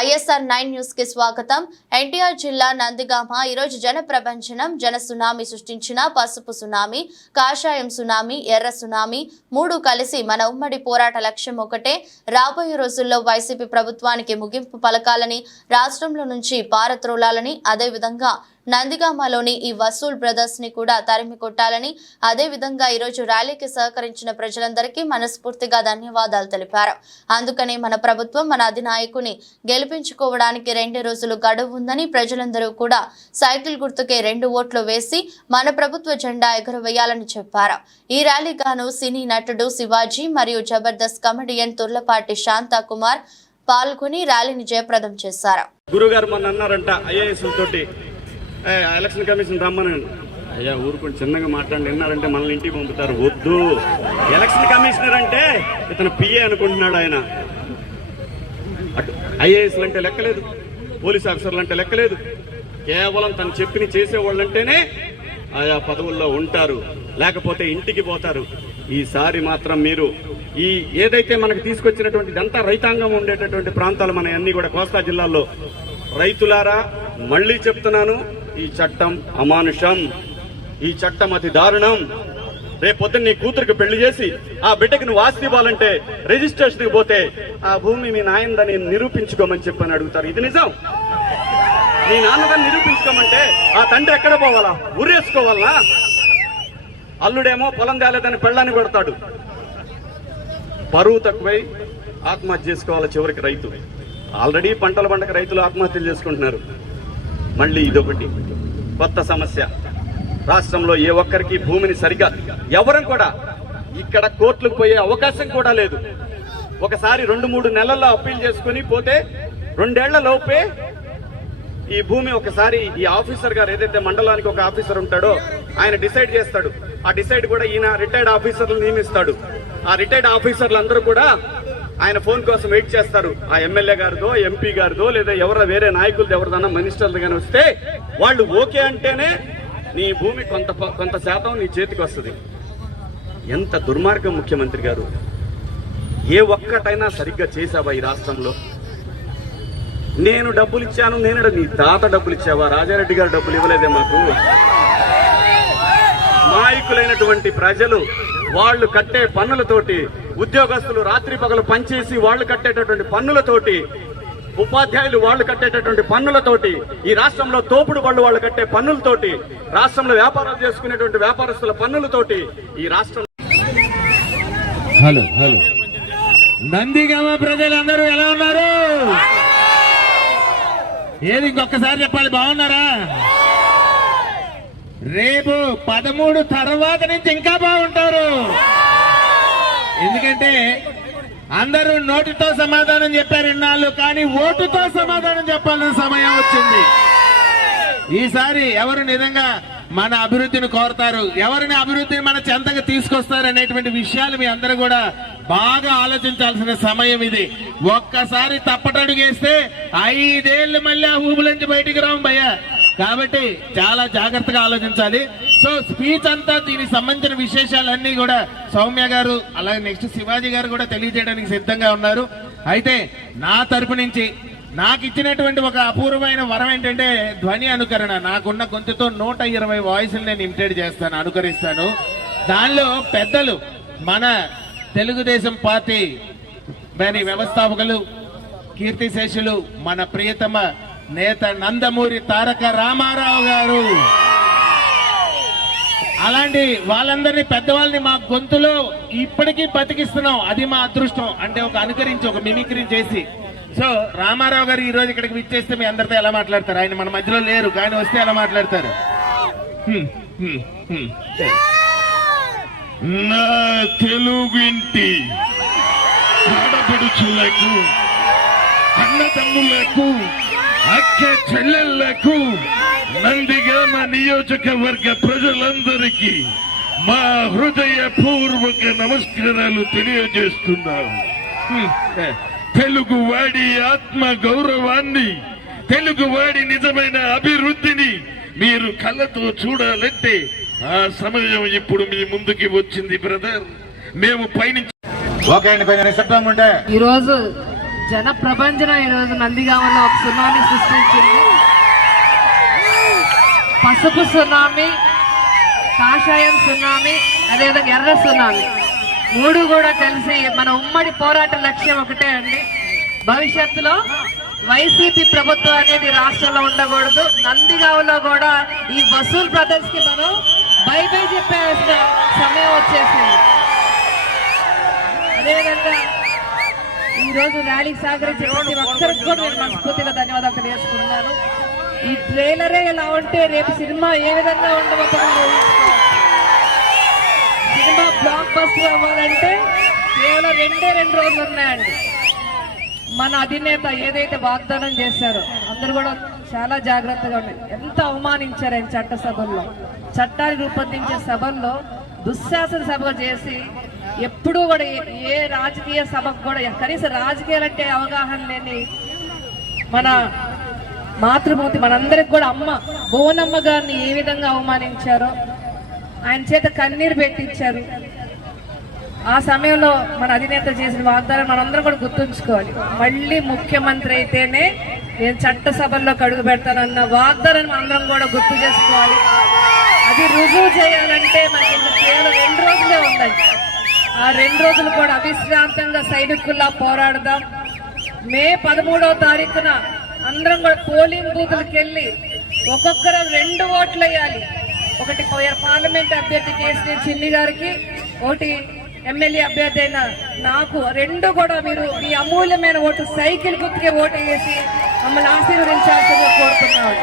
ISR 9 news కి స్వాగతం. ఎన్టీఆర్ జిల్లా నందిగామ ఈ రోజు జన ప్రపంచనం జన సునామీ సృష్టించిన పసుపు సునామీ, కాషాయం సునామీ, ఎర్ర సునామీ మూడు కలిసి మన ఉమ్మడి పోరాట లక్ష్యం ఒకటే. రాబోయే రోజుల్లో వైసీపీ ప్రభుత్వానికి ముగింపు పలకాలని, రాష్ట్రంలో నుంచి పారత్రోలాలని, అదే విధంగా నందిగామలోని ఈ వసూల్ బ్రదర్స్ ని కూడా తరిమి కొట్టాలని, అదే విధంగా ఈ రోజు ర్యాలీకి సహకరించిన ప్రజలందరికీ మనస్ఫూర్తిగా ధన్యవాదాలు తెలిపారు. అందుకనే మన ప్రభుత్వం మన అధినాయకుని గెలిపించుకోవడానికి 2 రోజులు గడువు ఉందని, ప్రజలందరూ కూడా సైకిల్ గుర్తుకే 2 ఓట్లు వేసి మన ప్రభుత్వ జెండా ఎగురవేయాలని చెప్పారు. ఈ ర్యాలీ గాను సినీ నటుడు శివాజీ మరియు జబర్దస్త్ కమెడియన్ తుర్లపాటి శాంతా కుమార్ పాల్గొని ర్యాలీని జయప్రదం చేశారు. గురుగారు మొన్న అన్నారంట ఐఏఎస్ తోటి ఎలక్షన్ కమిషన్ రమ్మని. అయ్యా ఊరుకొని చిన్నగా మాట్లాడి విన్నారంటే మనల్ని ఇంటికి పంపుతారు. వద్దు, ఎలక్షన్ కమిషనర్ అంటే ఇతను పిఏ అనుకుంటున్నాడు ఆయన. అటు ఐఏఎస్లు అంటే లెక్కలేదు, పోలీస్ ఆఫీసర్లు అంటే లెక్కలేదు. కేవలం తను చెప్పిన చేసేవాళ్ళంటేనే ఆయా పదవుల్లో ఉంటారు, లేకపోతే ఇంటికి పోతారు. ఈసారి మాత్రం మీరు ఈ ఏదైతే మనకు తీసుకొచ్చినటువంటి ఇదంతా రైతాంగం ఉండేటటువంటి ప్రాంతాలు మన అన్ని కూడా కోస్తా జిల్లాల్లో. రైతులారా, మళ్లీ చెప్తున్నాను, ఈ చట్టం అమానుషం, ఈ చట్టం అతి దారుణం. రేపొద్దున నీ కూతురికి పెళ్లి చేసి ఆ బిడ్డకి నువ్వు ఆస్తి ఇవ్వాలంటే రిజిస్ట్రేషన్కి పోతే ఆ భూమి మీ నాయనదని నిరూపించుకోమని చెప్పని అడుగుతారు. ఇది నిజం. నీ నాన్నదని నిరూపించుకోమంటే ఆ తండ్రి ఎక్కడ పోవాలా? ఊరేసుకోవాలా? అల్లుడేమో పొలం తేలేదని పెళ్ళాన్ని కొడతాడు. పరువు తక్కువై ఆత్మహత్య చేసుకోవాలి చివరికి రైతు. ఆల్రెడీ పంటల పండగ రైతులు ఆత్మహత్యలు చేసుకుంటున్నారు. మళ్ళీ ఇదొకటి కొత్త సమస్య. రాష్ట్రంలో ఏ ఒక్కరికి భూమిని సరిగా ఎవరం కూడా ఇక్కడ కోర్టులకు పోయే అవకాశం కూడా లేదు. ఒకసారి 2-3 నెలల్లో అప్పీల్ చేసుకుని పోతే 2 ఏళ్ల లోపే ఈ భూమి ఒకసారి ఈ ఆఫీసర్ గారు ఏదైతే మండలానికి ఒక ఆఫీసర్ ఉంటాడో ఆయన డిసైడ్ చేస్తాడు. ఆ డిసైడ్ కూడా ఈయన రిటైర్డ్ ఆఫీసర్లు నియమిస్తాడు. ఆ రిటైర్డ్ ఆఫీసర్లు అందరూ కూడా ఆయన ఫోన్ కోసం వెయిట్ చేస్తారు. ఆ ఎమ్మెల్యే గారిదో, ఎంపీ గారిదో, లేదా ఎవరో వేరే నాయకులది ఎవరిదన్నా మినిస్టర్లు కానీ వస్తే వాళ్ళు ఓకే అంటేనే నీ భూమి కొంత శాతం నీ చేతికి వస్తుంది. ఎంత దుర్మార్గం ముఖ్యమంత్రి గారు! ఏ ఒక్కటైనా సరిగ్గా చేశావా ఈ రాష్ట్రంలో? నేను డబ్బులు ఇచ్చాను, నీ తాత డబ్బులు ఇచ్చావా? రాజారెడ్డి గారు డబ్బులు ఇవ్వలేదే మాకు. నాయకులైనటువంటి ప్రజలు వాళ్ళు కట్టే పన్నులతోటి, ఉద్యోగస్తులు రాత్రి పగలు పనిచేసి వాళ్ళు కట్టేటటువంటి పన్నులతోటి, ఉపాధ్యాయులు వాళ్ళు కట్టేటటువంటి పన్నులతోటి, ఈ రాష్ట్రంలో తోపుడు బళ్ళు వాళ్ళు కట్టే పన్నులతోటి, రాష్ట్రంలో వ్యాపారాలు చేసుకునేటువంటి వ్యాపారస్తుల పన్నులతోటి ఈ రాష్ట్రం. హలో నందిగామ ప్రజలందరూ ఎలా ఉన్నారు? ఏది ఇంకొకసారి చెప్పాలి, బాగున్నారా? రేపు 13 తర్వాత నుంచి ఇంకా బాగుంటారు. ఎందుకంటే అందరూ నోటితో సమాధానం చెప్పారు ఇన్నాళ్ళు, కానీ ఓటుతో సమాధానం చెప్పాల్సిన సమయం వచ్చింది. ఈసారి ఎవరు నిజంగా మన అభివృద్ధిని కోరుతారు, ఎవరిని అభివృద్ధిని మన చెంతకు తీసుకొస్తారు అనేటువంటి విషయాలు మీ అందరూ కూడా బాగా ఆలోచించాల్సిన సమయం ఇది. ఒక్కసారి తప్పటడుగేస్తే 5 ఏళ్లు మళ్ళీ ఆ ఊబులోంచి బయటికి రాము భయ్యా. కాబట్టి చాలా జాగ్రత్తగా ఆలోచించాలి. సో స్పీచ్ అంతా దీనికి సంబంధించిన విశేషాలన్నీ కూడా సౌమ్య గారు అలాగే నెక్స్ట్ శివాజీ గారు కూడా తెలియజేయడానికి సిద్ధంగా ఉన్నారు. అయితే నా తరపు నుంచి నాకు ఇచ్చినటువంటి ఒక అపూర్వమైన వరం ఏంటంటే ధ్వని అనుకరణ. నాకున్న గొంతుతో 120 వాయిస్లు నేను ఇమిటేట్ చేస్తాను, అనుకరిస్తాను. దానిలో పెద్దలు మన తెలుగుదేశం పార్టీ మరి వ్యవస్థాపకులు, కీర్తిశేషులు, మన ప్రియతమ నేత నందమూరి తారక రామారావు గారు, అలాంటి వాళ్ళందరినీ పెద్దవాళ్ళని మా గొంతులో ఇప్పటికీ బతికిస్తున్నాం. అది మా అదృష్టం. అంటే ఒక అనుకరించి ఒక మిమిక్రీ చేసి. సో రామారావు గారు ఈ రోజు ఇక్కడికి విచ్చేస్తే మీ అందరితో ఎలా మాట్లాడతారు? ఆయన మన మధ్యలో లేరు, కానీ వస్తే ఎలా మాట్లాడతారు? నా తెలుగింటి ఆడపడుచులకు, అన్నదమ్ములకు, అక్క చెల్లెళ్లకు, నందిగామ నియోజకవర్గ ప్రజలందరికీ మా హృదయపూర్వక నమస్కారాలు తెలియజేస్తున్నాను. తెలుగువాడి ఆత్మ గౌరవాన్ని, తెలుగువాడి నిజమైన అభివృద్ధిని మీరు కళ్ళతో చూడాలంటే ఆ సమయం ఇప్పుడు మీ ముందుకి వచ్చింది బ్రదర్. మేము పైనుంచి ఓకే అండి, కొంచెం నిశ్శబ్దంగా ఉంటే ఈరోజు జన ప్రభంజనం ఈరోజు నందిగామలో ఒక సునామీ సృష్టించింది. పసుపు సునామీ, కాషాయం సునామీ, అదేవిధంగా ఎర్ర సునామీ, మూడు కూడా కలిసి మన ఉమ్మడి పోరాట లక్ష్యం ఒకటే అండి. భవిష్యత్తులో వైసీపీ ప్రభుత్వం అనేది రాష్ట్రంలో ఉండకూడదు. నందిగామలో కూడా ఈ వసూల్ బ్రదర్స్ కి మనం బై బై చెప్పాల్సిన సమయం వచ్చేసింది. అదేవిధంగా ఈ రోజు ర్యాలీకి సహకరించిన ప్రతి ఒక్కరికి కూడా నేను మనస్ఫూర్తిగా ధన్యవాదాలు తెలియజేసుకుంటున్నాను. ఈ ట్రైలరే ఎలా ఉంటే రేపు సినిమా ఏ విధంగా ఉండబోతుందో, సినిమా బ్లాక్ బస్టర్ అవ్వాలంటే కేవలం 2 రోజులు ఉన్నాయండి. మన అధినేత ఏదైతే వాగ్దానం చేశారో అందరూ కూడా చాలా జాగ్రత్తగా ఉన్నాయి. ఎంత అవమానించారు ఆయన చట్టసభల్లో, చట్టాన్ని రూపొందించే సభల్లో దుశ్శాసన సభ చేసి ఎప్పుడూ కూడా ఏ రాజకీయ సభకు కూడా కనీసం రాజకీయాలంటే అవగాహన లేని మన మాతృమూర్తి మనందరికి కూడా అమ్మ భువనమ్మ గారిని ఏ విధంగా అవమానించారో, ఆయన చేత కన్నీరు పెట్టించారు. ఆ సమయంలో మన అధినేత చేసిన వాగ్దానం మనందరం కూడా గుర్తుంచుకోవాలి. మళ్ళీ ముఖ్యమంత్రి అయితేనే నేను చట్టసభల్లోకి అడుగు పెడతానన్న వాగ్దానాన్ని మనందరం కూడా గుర్తు చేసుకోవాలి. అది రుజువు చేయాలంటే మనకి ఇంకా కేవలం 2 రోజులే ఉందండి. ఆ 2 రోజులు కూడా అవిశ్రాంతంగా సైనికుల్లా పోరాడదాం. మే 13వ తారీఖున అందరం కూడా పోలింగ్ బూతులకు వెళ్ళి ఒక్కొక్కరు 2 ఓట్లు వేయాలి. ఒకటి పార్లమెంట్ అభ్యర్థి కేసీ చిన్ని గారికి, ఒకటి ఎమ్మెల్యే అభ్యర్థి అయిన నాకు. 2 కూడా మీరు మీ అమూల్యమైన ఓటు సైకిల్ గుర్తుకే ఓటు వేసి మమ్మల్ని ఆశీర్వదించాల్సిందిగా కోరుతున్నాను.